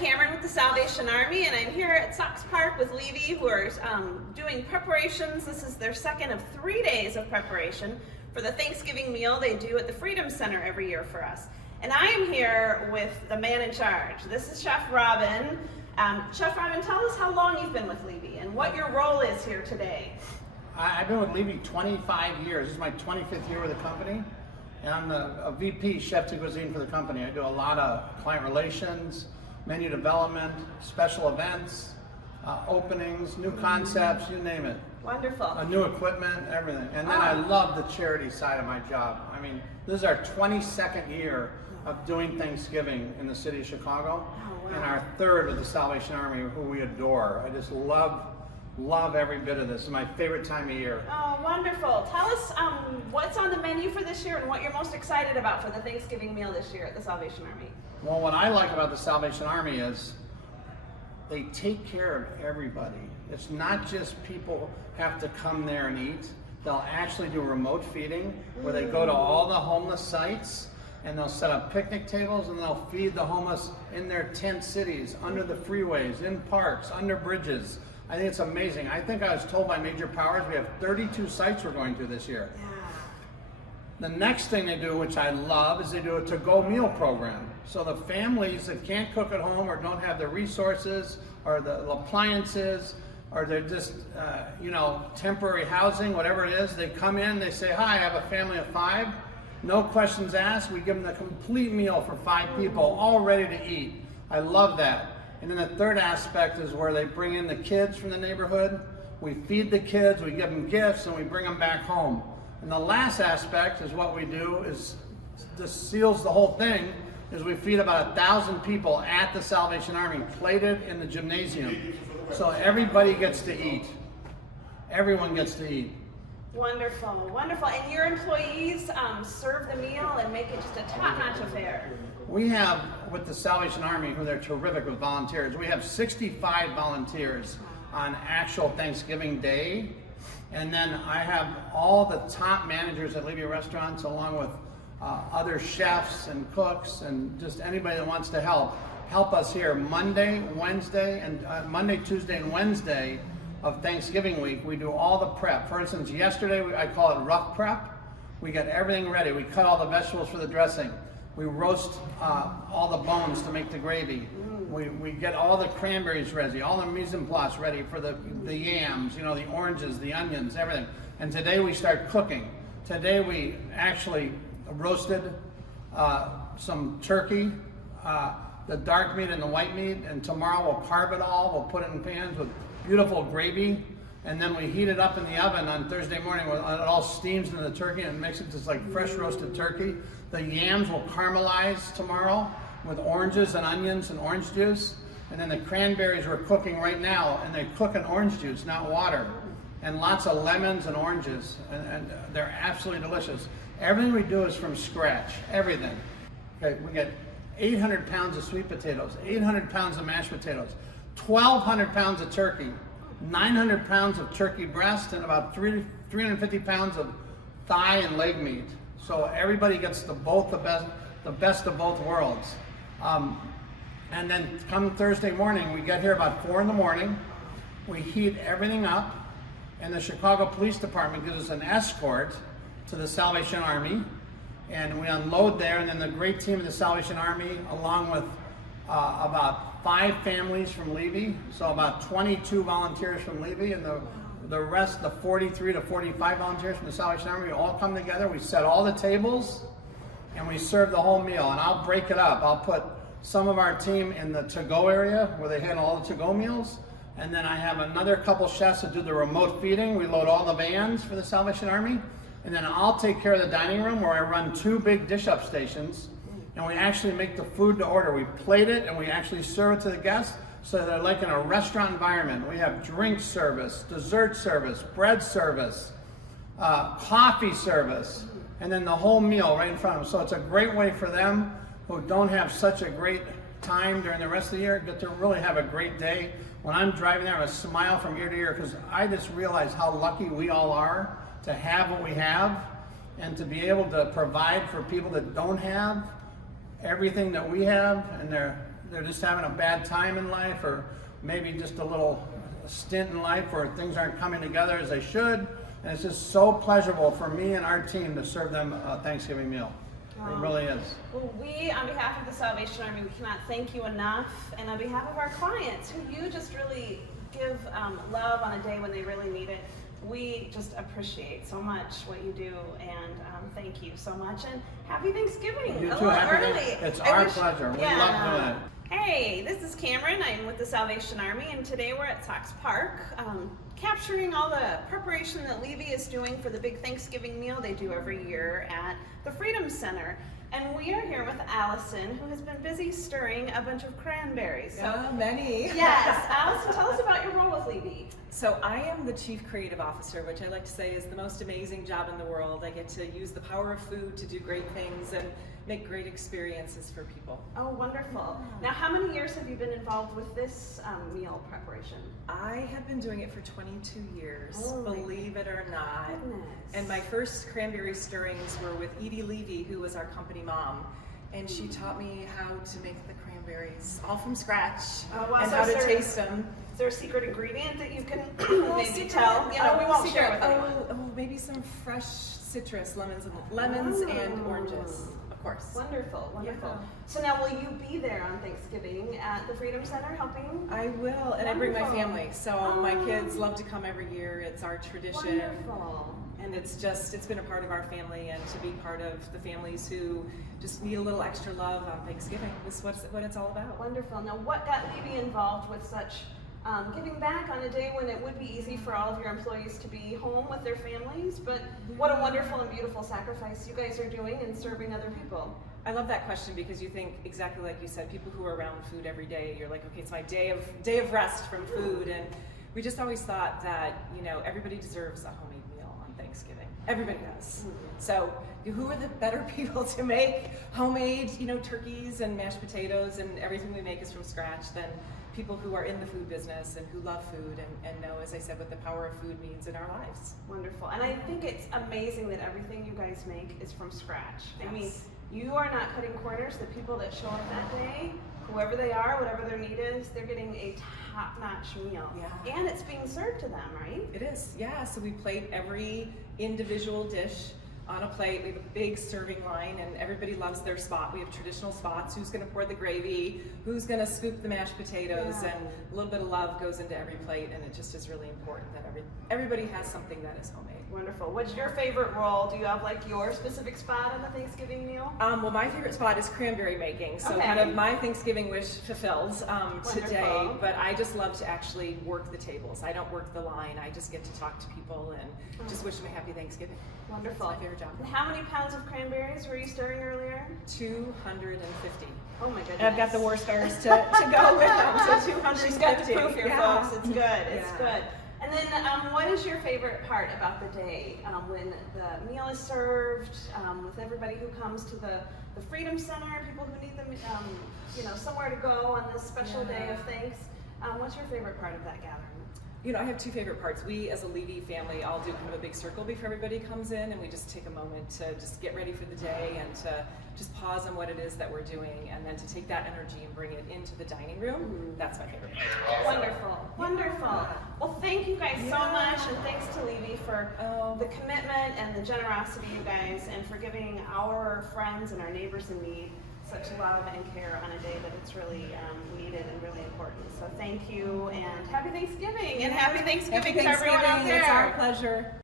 Cameron with the Salvation Army, and I'm here at Sox Park with Levy, who are doing preparations. This is their second of 3 days of preparation for the Thanksgiving meal they do at the Freedom Center every year for us. And I am here with the man in charge. This is Chef Robin. Chef Robin, tell us how long you've been with Levy and what your role is here today. I've been with Levy 25 years. This is my 25th year with the company. And I'm a VP, Chef de Cuisine for the company. I do a lot of client relations, menu development, special events, openings, new concepts, you name it. Wonderful. New equipment, everything. And then I love the charity side of my job. I mean, this is our 22nd year of doing Thanksgiving in the city of Chicago. Oh, wow. And our third with the Salvation Army, who we adore. I just love every bit of this. It's my favorite time of year. Oh, wonderful. Tell us what's on the menu for this year and what you're most excited about for the Thanksgiving meal this year at the Salvation Army. Well, what I like about the Salvation Army is they take care of everybody. It's not just people have to come there and eat. They'll actually do remote feeding where they go to all the homeless sites and they'll set up picnic tables and they'll feed the homeless in their tent cities, under the freeways, in parks, under bridges. I think it's amazing. I think I was told by major powers we have 32 sites we're going to this year. Yeah. The next thing they do, which I love, is they do a to-go meal program. So the families that can't cook at home or don't have the resources or the appliances or they're just, temporary housing, whatever it is, they come in, they say, hi, I have a family of 5. No questions asked. We give them the complete meal for 5 people, all ready to eat. I love that. And then the third aspect is where they bring in the kids from the neighborhood. We feed the kids, we give them gifts, and we bring them back home. And the last aspect is what we do is, this seals the whole thing, is we feed about 1,000 people at the Salvation Army, plated in the gymnasium. So everybody gets to eat. Everyone gets to eat. Wonderful, wonderful. And your employees serve the meal and make it just a top-notch affair. We have, with the Salvation Army, who they're terrific with volunteers, we have 65 volunteers on actual Thanksgiving Day. And then I have all the top managers at Levy restaurants, along with other chefs and cooks and just anybody that wants to help us here Monday, Tuesday, and Wednesday of Thanksgiving week. We do all the prep. For instance, yesterday I call it rough prep. We get everything ready. We cut all the vegetables for the dressing. We roast all the bones to make the gravy. We get all the cranberries ready, all the mise en place ready for the yams, the oranges, the onions, everything. And today we start cooking. Today we actually roasted some turkey, the dark meat and the white meat, and tomorrow we'll carve it all. We'll put it in pans with beautiful gravy, and then we heat it up in the oven on Thursday morning. It all steams into the turkey and makes it just like fresh roasted turkey. The yams will caramelize tomorrow with oranges and onions and orange juice. And then the cranberries we're cooking right now, and they cook in orange juice, not water. And lots of lemons and oranges, and they're absolutely delicious. Everything we do is from scratch, everything. Okay, we get 800 pounds of sweet potatoes, 800 pounds of mashed potatoes, 1,200 pounds of turkey, 900 pounds of turkey breast, and about 350 pounds of thigh and leg meat. So everybody gets the best of both worlds. And then come Thursday morning, we get here about 4 in the morning. We heat everything up, and the Chicago Police Department gives us an escort to the Salvation Army, and we unload there. And then the great team of the Salvation Army, along with about 5 families from Levy, so about 22 volunteers from Levy, and the rest, the 43 to 45 volunteers from the Salvation Army, we all come together. We set all the tables, and we serve the whole meal. And I'll break it up. I'll put some of our team in the to-go area where they handle all the to-go meals, and then I have another couple chefs that do the remote feeding. We load all the vans for the Salvation Army, and then I'll take care of the dining room where I run 2 big dish-up stations, and we actually make the food to order. We plate it, and we actually serve it to the guests, so they're like in a restaurant environment. We have drink service, dessert service, bread service, coffee service, and then the whole meal right in front of them. So it's a great way for them who don't have such a great time during the rest of the year, get to really have a great day. When I'm driving there, I have a smile from ear to ear, because I just realize how lucky we all are to have what we have and to be able to provide for people that don't have everything that we have, and they're just having a bad time in life, or maybe just a little stint in life where things aren't coming together as they should. And it's just so pleasurable for me and our team to serve them a Thanksgiving meal. It really is. Well, we, on behalf of the Salvation Army, we cannot thank you enough. And on behalf of our clients, who you just really give love on a day when they really need it, we just appreciate so much what you do, and thank you so much. And happy Thanksgiving! You a too. little Happy early. It's our pleasure. We love doing it. Hey, this is Cameron. I'm with the Salvation Army, and today we're at Sox Park, capturing all the preparation that Levy is doing for the big Thanksgiving meal they do every year at the Freedom Center. And we are here with Allison, who has been busy stirring a bunch of cranberries. So many. Yes, Allison, tell us about your role with Levy. So I am the Chief Creative Officer, which I like to say is the most amazing job in the world. I get to use the power of food to do great things and make great experiences for people. Oh, wonderful. Now, how many years have you been involved with this meal preparation? I have been doing it for 22 years, Oh, believe it or not. Goodness. And my first cranberry stirrings were with Edie Levy, who was our company mom. And she taught me how to make the cranberries, all from scratch, Oh, wow. and So how to is there- taste them. Is there a secret ingredient that you can maybe Secret- tell? You know, we won't secret- share with anyone. Oh, maybe some fresh citrus, lemons and oranges, of course. Wonderful, wonderful. Yeah. So now, will you be there on Thanksgiving at the Freedom Center helping? I will, and I bring my Wonderful. family. So my kids love to come every year. It's our tradition. Wonderful. And it's been a part of our family, and to be part of the families who just need a little extra love on Thanksgiving is what it's all about. Wonderful. Now, what got Levy involved with such giving back on a day when it would be easy for all of your employees to be home with their families? But what a wonderful and beautiful sacrifice you guys are doing in serving other people. I love that question because you think exactly like you said, people who are around food every day, you're like, okay, it's my day of rest from food. And we just always thought that, everybody deserves a homemade meal on Thanksgiving. Everybody does. So who are the better people to make homemade, turkeys and mashed potatoes, and everything we make is from scratch, than people who are in the food business and who love food and know, as I said, what the power of food means in our lives. Wonderful. And I think it's amazing that everything you guys make is from scratch. I mean, Yes. you are not cutting corners. The people that show up that day, whoever they are, whatever their need is, they're getting a top-notch meal. Yeah. And it's being served to them, right? It is, yeah. So we plate every individual dish on a plate. We have a big serving line, and everybody loves their spot. We have traditional spots. Who's going to pour the gravy? Who's going to scoop the mashed potatoes? Yeah. And a little bit of love goes into every plate, and it just is really important that everybody has something that is homemade. Wonderful. What's your favorite role? Do you have like your specific spot on the Thanksgiving meal? Well, my favorite spot is cranberry making, so Okay. kind of my Thanksgiving wish fulfilled today. Wonderful. But I just love to actually work the tables. I don't work the line. I just get to talk to people and just wish them a happy Thanksgiving. Wonderful. That's my favorite job. And how many pounds of cranberries were you stirring earlier? 250. Oh my goodness. And I've got the war stars to go with them, so 250. She's got the proof here, Yeah. folks. It's good. It's Yeah. good. And then, what is your favorite part about the day when the meal is served, with everybody who comes to the Freedom Center, people who need them, somewhere to go on this special day of thanks? What's your favorite part of that gathering? I have two favorite parts. We, as a Levy family, all do kind of a big circle before everybody comes in, and we just take a moment to just get ready for the day and to just pause on what it is that we're doing, and then to take that energy and bring it into the dining room. That's my favorite part. Wonderful, wonderful. Well, thank you guys so much, and thanks to Levy for the commitment and the generosity, you guys, and for giving our friends and our neighbors in need such love and care on a day that it's really needed and really important. So thank you, and happy Thanksgiving, and happy Thanksgiving to everyone out there. It's our pleasure.